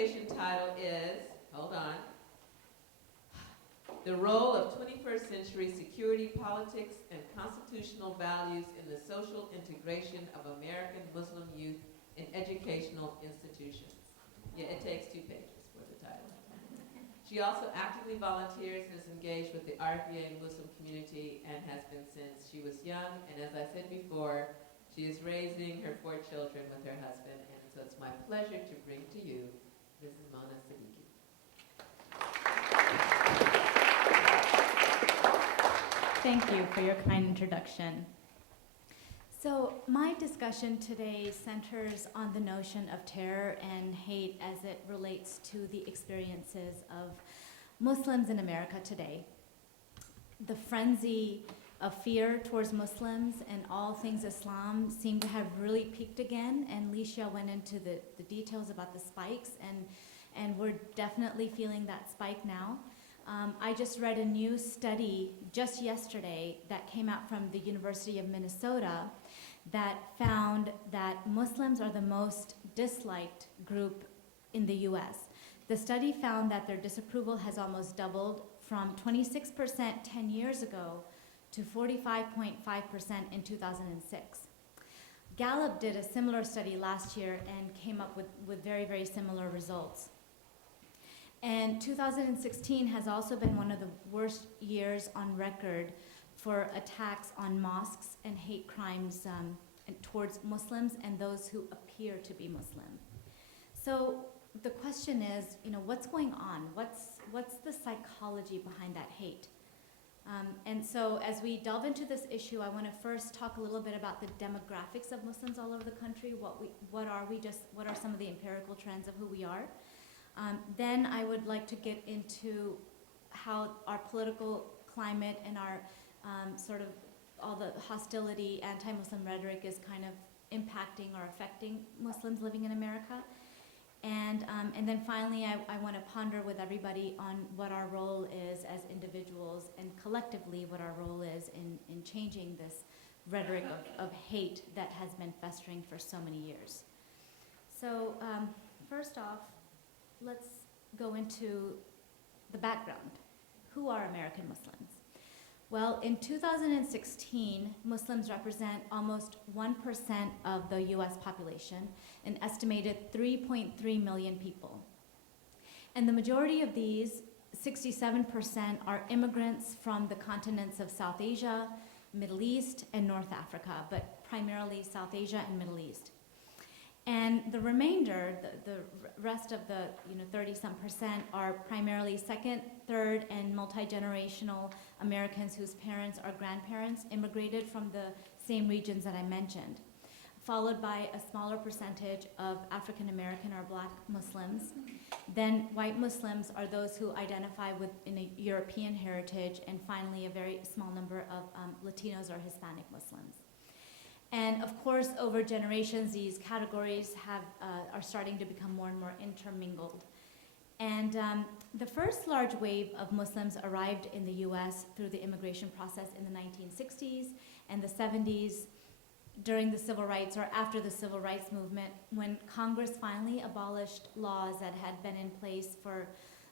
presentation title is, hold on, The Role of 21st Century Security Politics and Constitutional Values in the Social Integration of American Muslim Youth in Educational Institutions. Yeah, it takes 2 pages for the title. She also actively volunteers and is engaged with the RFEA Muslim community and has been since she was young. And as I said before, she is raising her 4 children with her husband. And so it's my pleasure to bring to you Mrs. Mona Siddiqui. Thank you for your kind introduction. So my discussion today centers on the notion of terror and hate as it relates to the experiences of Muslims in America today. The frenzy of fear towards Muslims and all things Islam seem to have really peaked again, and Licia went into the details about the spikes, and we're definitely feeling that spike now. I just read a new study just yesterday that came out from the University of Minnesota that found that Muslims are the most disliked group in the US. The study found that their disapproval has almost doubled from 26% 10 years ago to 45.5% in 2006. Gallup did a similar study last year and came up with very, very similar results. And 2016 has also been one of the worst years on record for attacks on mosques and hate crimes towards Muslims and those who appear to be Muslim. So the question is, what's going on? What's the psychology behind that hate? And so as we delve into this issue, I want to first talk a little bit about the demographics of Muslims all over the country. What are some of the empirical trends of who we are? Then I would like to get into how our political climate and our sort of all the hostility, anti-Muslim rhetoric is kind of impacting or affecting Muslims living in America. And then finally, I want to ponder with everybody on what our role is as individuals and collectively what our role is in changing this rhetoric of hate that has been festering for so many years. So first off, let's go into the background. Who are American Muslims? Well, in 2016, Muslims represent almost 1% of the US population, an estimated 3.3 million people. And the majority of these, 67%, are immigrants from the continents of South Asia, Middle East, and North Africa, but primarily South Asia and Middle East. And the remainder, the rest of the 30-some%, are primarily second, third, and multi-generational Americans whose parents or grandparents immigrated from the same regions that I mentioned, followed by a smaller percentage of African American or Black Muslims. Then white Muslims are those who identify with a European heritage, and finally a very small number of Latinos or Hispanic Muslims. And of course, over generations, these categories are starting to become more and more intermingled. And the first large wave of Muslims arrived in the US through the immigration process in the 1960s and the 70s during the civil rights or after the civil rights movement, when Congress finally abolished laws that had been in place for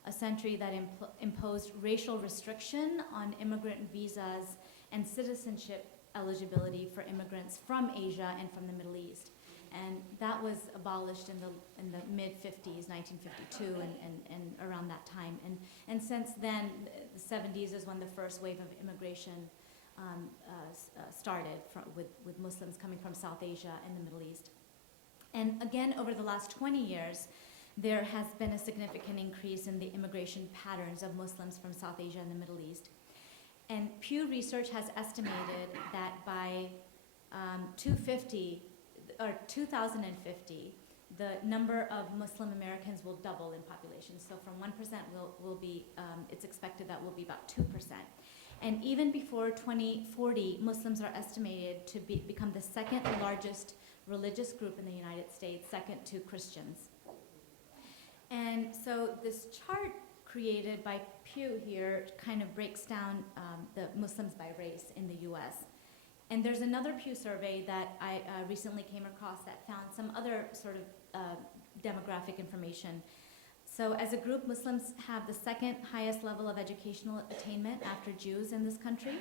a century that imposed racial restriction on immigrant visas and citizenship eligibility for immigrants from Asia and from the Middle East. And that was abolished in the mid-50s, 1952, and around that time. And since then, the 70s is when the first wave of immigration started with Muslims coming from South Asia and the Middle East. And again, over the last 20 years, there has been a significant increase in the immigration patterns of Muslims from South Asia and the Middle East. And Pew Research has estimated that by 2050, the number of Muslim Americans will double in population. So from 1% will be, it's expected that will be about 2%. And even before 2040, Muslims are estimated to become the second largest religious group in the United States, second to Christians. And so this chart created by Pew here kind of breaks down the Muslims by race in the US. And there's another Pew survey that I recently came across that found some other sort of demographic information. So as a group, Muslims have the second highest level of educational attainment after Jews in this country.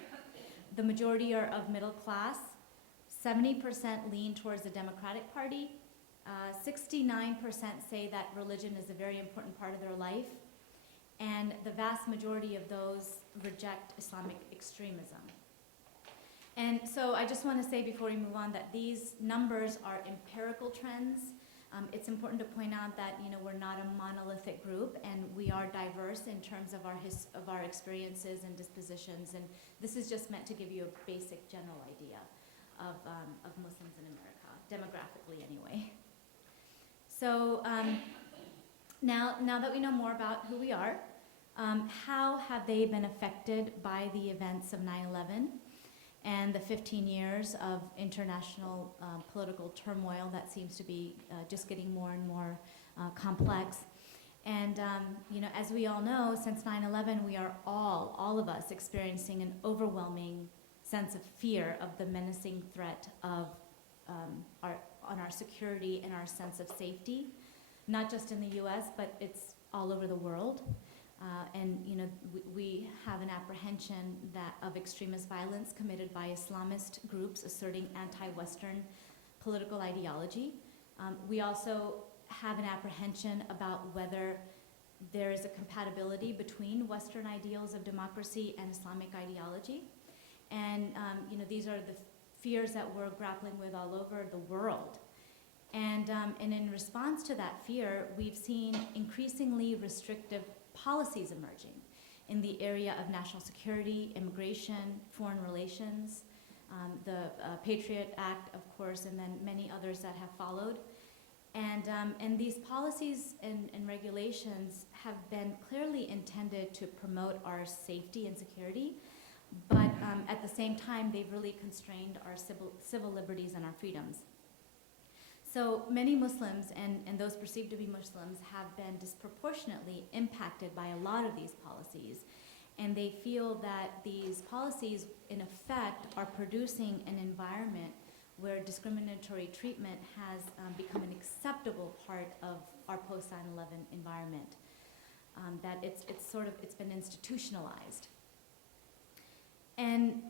The majority are of middle class. 70% lean towards the Democratic Party. 69% say that religion is a very important part of their life. And the vast majority of those reject Islamic extremism. And so I just want to say before we move on that these numbers are empirical trends. It's important to point out that we're not a monolithic group, and we are diverse in terms of our experiences and dispositions. And this is just meant to give you a basic general idea of Muslims in America, demographically anyway. So now that we know more about who we are, how have they been affected by the events of 9/11 and the 15 years of international political turmoil that seems to be just getting more and more complex? And as we all know, since 9/11, we are all of us experiencing an overwhelming sense of fear of the menacing threat of on our security and our sense of safety, not just in the U.S., but it's all over the world. And we have an apprehension of extremist violence committed by Islamist groups asserting anti-Western political ideology. We also have an apprehension about whether there is a compatibility between Western ideals of democracy and Islamic ideology. And these are the fears that we're grappling with all over the world. And in response to that fear, we've seen increasingly restrictive policies emerging in the area of national security, immigration, foreign relations, the Patriot Act, of course, and then many others that have followed. And these policies and regulations have been clearly intended to promote our safety and security, but at the same time, they've really constrained our civil liberties and our freedoms. So many Muslims and those perceived to be Muslims have been disproportionately impacted by a lot of these policies. And they feel that these policies, in effect, are producing an environment where discriminatory treatment has become an acceptable part of our post-9/11 environment. That it's been institutionalized. And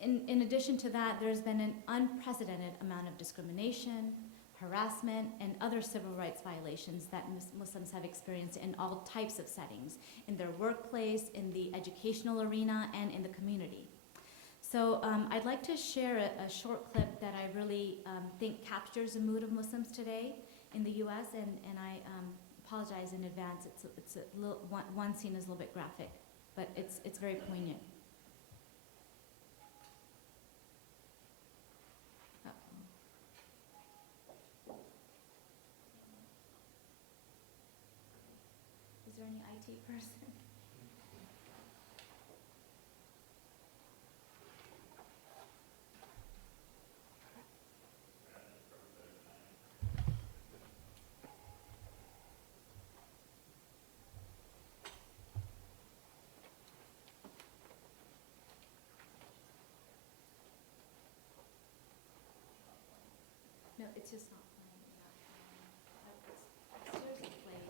in addition to that, there's been an unprecedented amount of discrimination, harassment, and other civil rights violations that Muslims have experienced in all types of settings, in their workplace, in the educational arena, and in the community. So I'd like to share a short clip that I really think captures the mood of Muslims today in the U.S., and I apologize in advance. It's a little, one scene is a little bit graphic, but it's very poignant. Is there any IT person? No, it's just not playing. Upstairs it's playing.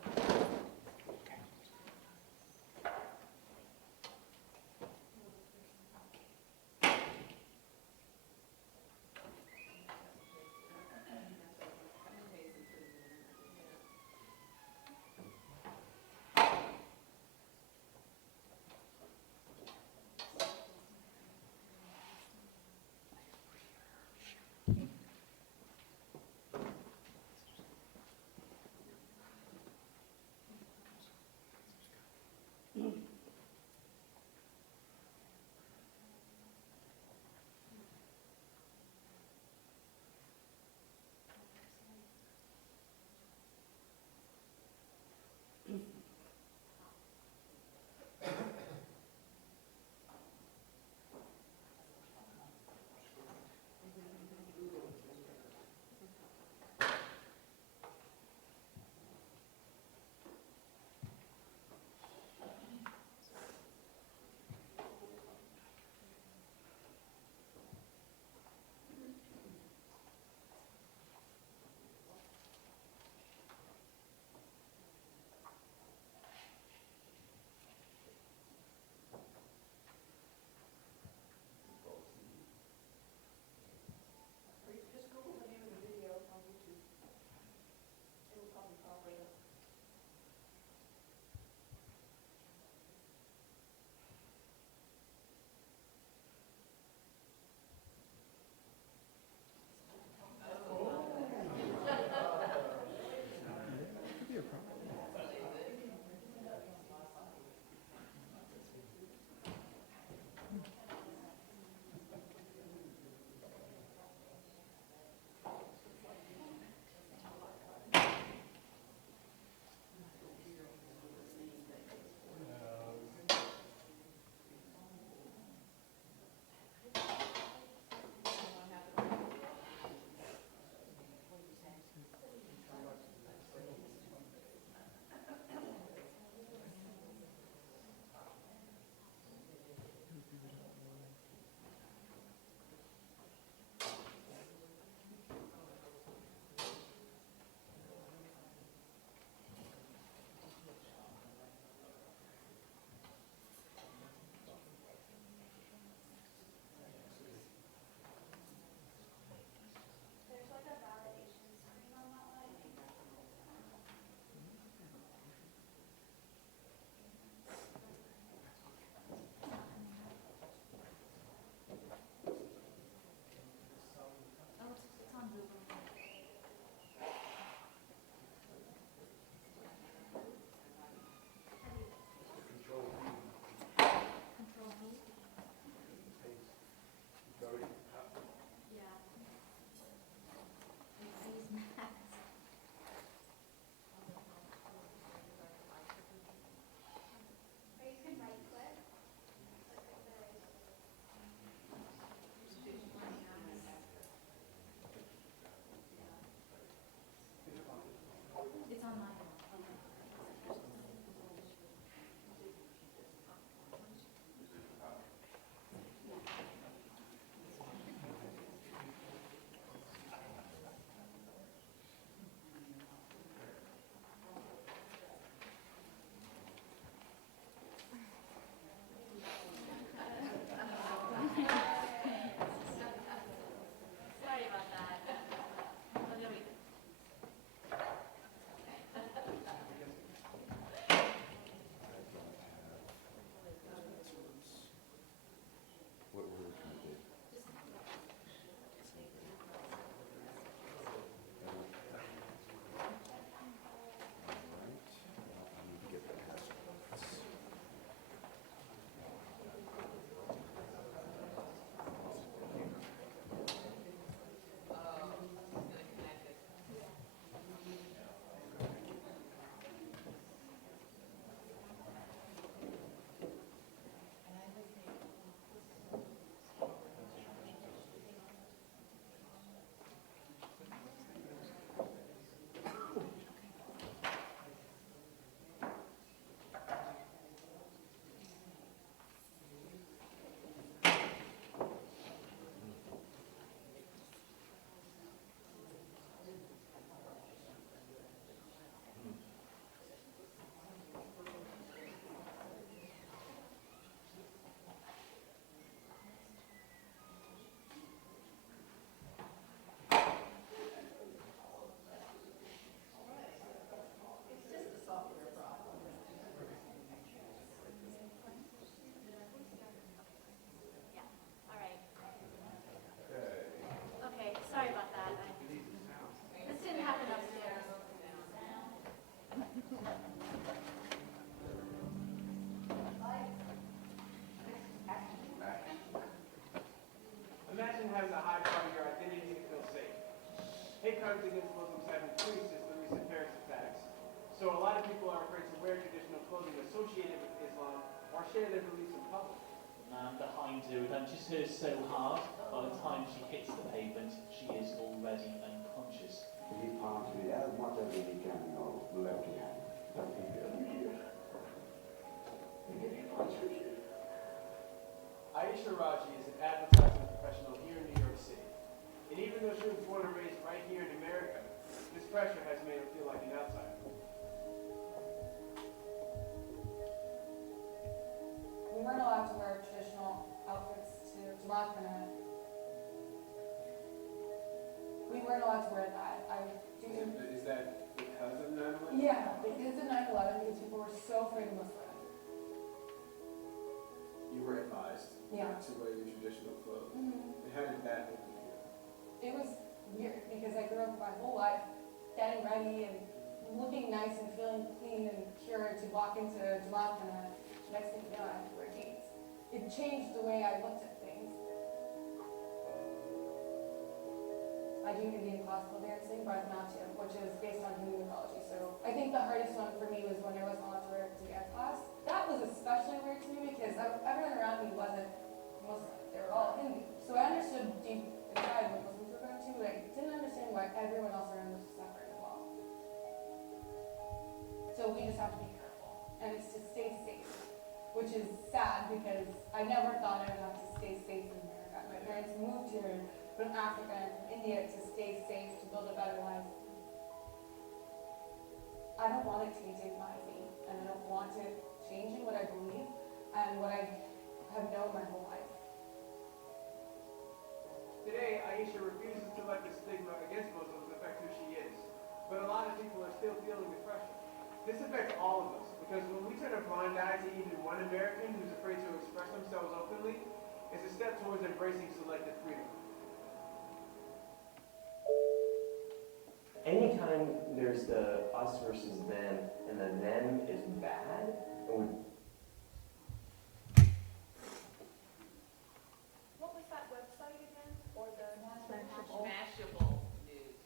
So a lot of people are afraid to wear traditional clothing associated with Islam or share their beliefs in public. The man behind her punches her so hard, by the time she hits the pavement, she is already unconscious. He punches me as much as he can, left hand. But he hit me here. He punched me here. Aisha Raji is an advertising professional here in New York City. And even though she was born and raised right here in America, this pressure has made her feel like an outsider. We weren't allowed to wear traditional outfits to Jamaat. We weren't allowed to wear that. Is that because of 9/11? Yeah, because of 9/11, because people were so afraid of Muslims. You were advised Yeah. not to wear your traditional clothes. Mm-hmm. And how did that make you feel? It was weird because I grew up my whole life getting ready and looking nice and feeling clean and pure to walk into Jamaat. Next thing you know, I have to wear jeans. It changed the way I looked at things. I do Indian classical dancing, Bharatanatyam, which is based on Hindu mythology. So I think the hardest one for me was when I wasn't allowed to wear it to dance class. That was especially weird to me because everyone around me wasn't Muslim. They were all Hindu. So I understood deep inside what Muslims were going to, but I didn't understand why everyone else around us was suffering as well. So we just have to be careful. And it's to stay safe, which is sad because I never thought I would have to stay safe in America. My parents moved here from Africa and from India to stay safe, to build a better life. I don't want it tainting my faith, and I don't want it changing what I believe and what I have known my whole life. Today, Aisha refuses to let the stigma against Muslims affect who she is. But a lot of people are still feeling the pressure. This affects all of us, because when we turn a blind eye to even one American who's afraid to express themselves openly, it's a step towards embracing selective freedom. Anytime there's the us versus them, and the them is bad, and What was that website again? Or the Mashable news.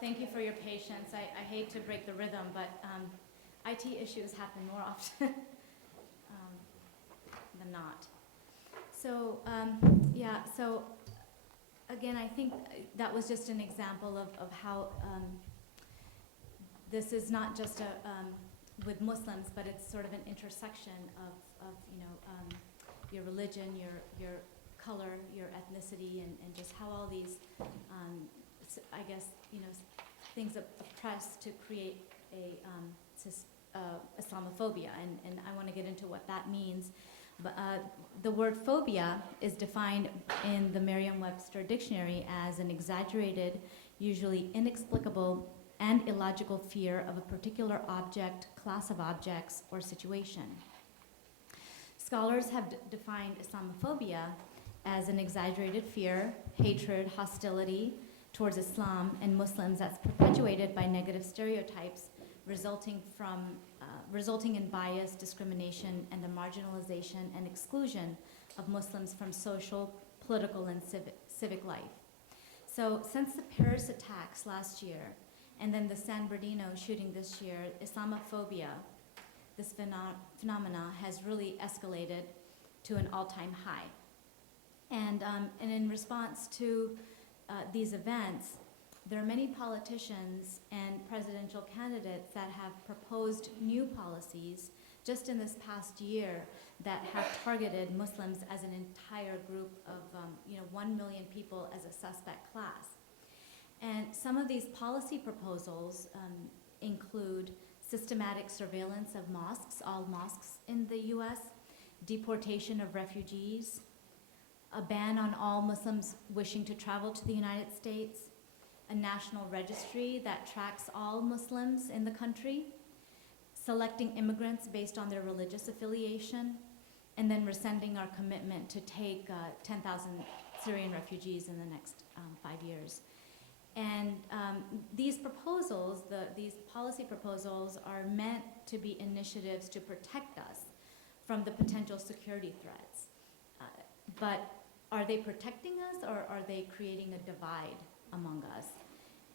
Thank you for your patience. I hate to break the rhythm, but IT issues happen more often than not. So, again, I think that was just an example of how this is not just with Muslims, but it's sort of an intersection of your religion, your color, your ethnicity, and just how all these, I guess, things oppress to create a Islamophobia, and I want to get into what that means. But the word phobia is defined in the Merriam-Webster dictionary as an exaggerated, usually inexplicable and illogical fear of a particular object, class of objects, or situation. Scholars have defined Islamophobia as an exaggerated fear, hatred, hostility towards Islam and Muslims that's perpetuated by negative stereotypes resulting in bias, discrimination, and the marginalization and exclusion of Muslims from social, political, and civic life. So since the Paris attacks last year, and then the San Bernardino shooting this year, Islamophobia, this phenomena, has really escalated to an all-time high. And in response to these events, there are many politicians and presidential candidates that have proposed new policies just in this past year that have targeted Muslims as an entire group of 1 million people as a suspect class. And some of these policy proposals include systematic surveillance of mosques, all mosques in the US, deportation of refugees, a ban on all Muslims wishing to travel to the United States, a national registry that tracks all Muslims in the country, selecting immigrants based on their religious affiliation, and then rescinding our commitment to take 10,000 Syrian refugees in the next 5 years. And these proposals, these policy proposals, are meant to be initiatives to protect us from the potential security threats. But are they protecting us, or are they creating a divide among us?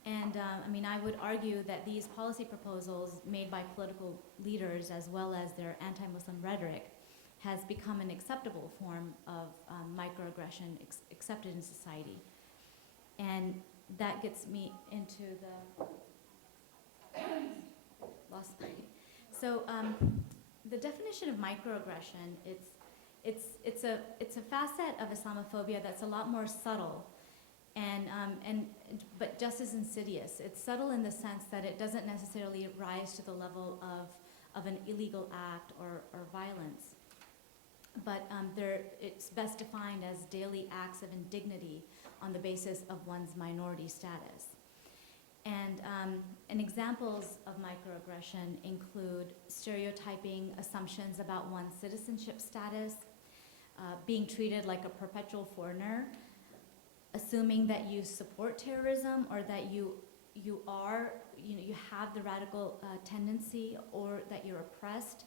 And I would argue that these policy proposals made by political leaders, as well as their anti-Muslim rhetoric, has become an acceptable form of microaggression accepted in society. And that gets me into the lost my. So the definition of microaggression, it's a facet of Islamophobia that's a lot more subtle, but just as insidious. It's subtle in the sense that it doesn't necessarily rise to the level of an illegal act or violence, but it's best defined as daily acts of indignity on the basis of one's minority status. And examples of microaggression include stereotyping assumptions about one's citizenship status, being treated like a perpetual foreigner, assuming that you support terrorism or that you have the radical tendency, or that you're oppressed,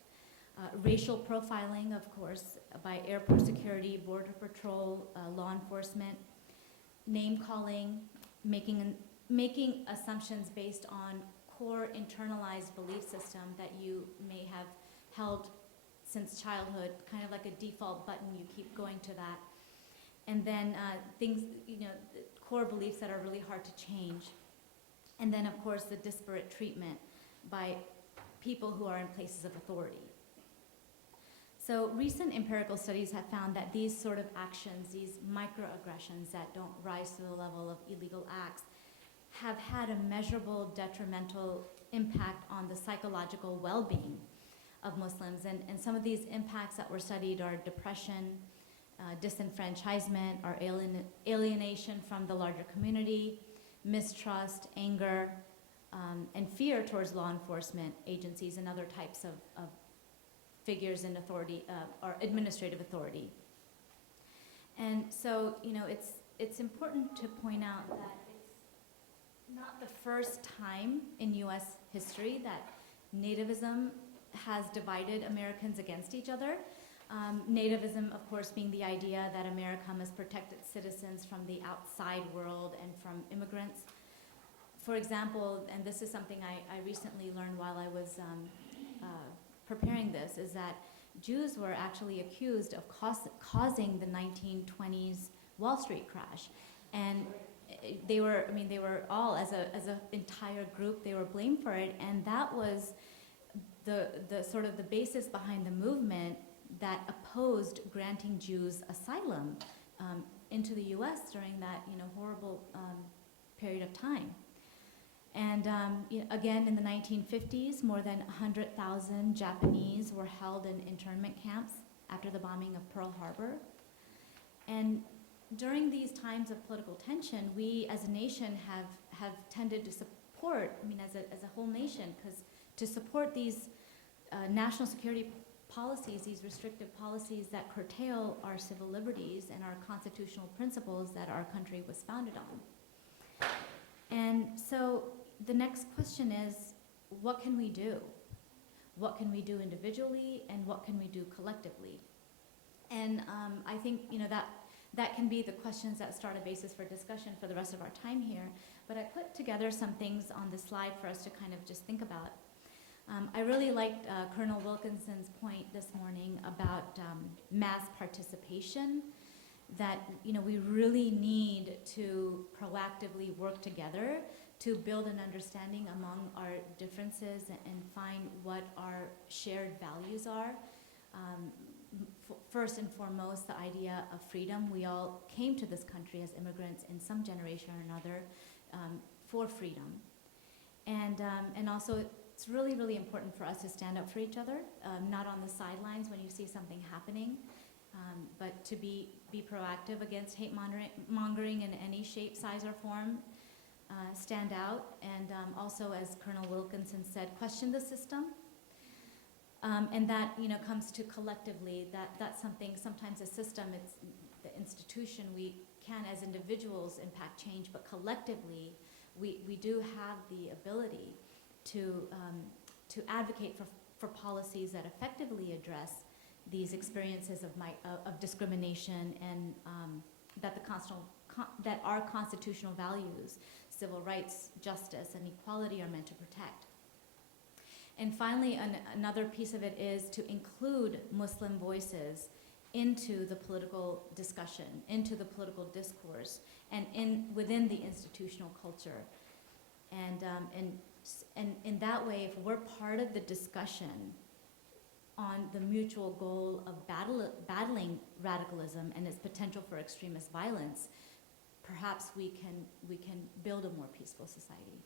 racial profiling, of course, by airport security, border patrol, law enforcement, name calling, making assumptions based on core internalized belief system that you may have held since childhood, kind of like a default button, you keep going to that. And then things, core beliefs that are really hard to change. And then, of course, the disparate treatment by people who are in places of authority. So recent empirical studies have found that these sort of actions, these microaggressions that don't rise to the level of illegal acts, have had a measurable detrimental impact on the psychological well-being of Muslims. And some of these impacts that were studied are depression, disenfranchisement, or alienation from the larger community, mistrust, anger, and fear towards law enforcement agencies and other types of figures in authority or administrative authority. And so, it's important to point out that it's not the first time in U.S. history that nativism has divided Americans against each other. Nativism, of course, being the idea that America must protect its citizens from the outside world and from immigrants. For example, and this is something I recently learned while I was preparing this, is that Jews were actually accused of causing the 1920s Wall Street crash. And they were, I mean, they were all, as a entire group, they were blamed for it, and that was the sort of the basis behind the movement that opposed granting Jews asylum into the U.S. during that, horrible period of time. And again, in the 1950s, more than 100,000 Japanese were held in internment camps after the bombing of Pearl Harbor. And during these times of political tension, we as a nation have tended to support, as a whole nation, because to support these national security policies, these restrictive policies that curtail our civil liberties and our constitutional principles that our country was founded on. And so the next question is, what can we do? What can we do individually, and what can we do collectively? And I think that can be the questions that start a basis for discussion for the rest of our time here. But I put together some things on the slide for us to kind of just think about. I really liked Colonel Wilkinson's point this morning about mass participation, that we really need to proactively work together to build an understanding among our differences and find what our shared values are. First and foremost, the idea of freedom. We all came to this country as immigrants in some generation or another for freedom. And also, it's really, really important for us to stand up for each other, not on the sidelines when you see something happening, but to be proactive against hate mongering in any shape, size, or form. Stand out, and also, as Colonel Wilkinson said, question the system. And that comes to collectively. That's something. Sometimes a system, it's the institution. We can, as individuals, impact change, but collectively, we do have the ability to advocate for policies that effectively address these experiences of discrimination, and that our constitutional values, civil rights, justice, and equality, are meant to protect. And finally, another piece of it is to include Muslim voices into the political discussion, into the political discourse, and within the institutional culture. And in that way, if we're part of the discussion on the mutual goal of battling radicalism and its potential for extremist violence, perhaps we can build a more peaceful society.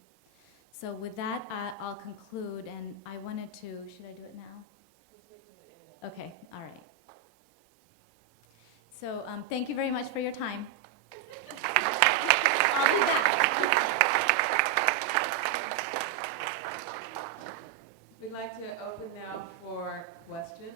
So with that, I'll conclude, and I wanted to, should I do it now? Okay, all right. So thank you very much for your time. I'll be back. We'd like to open now for questions.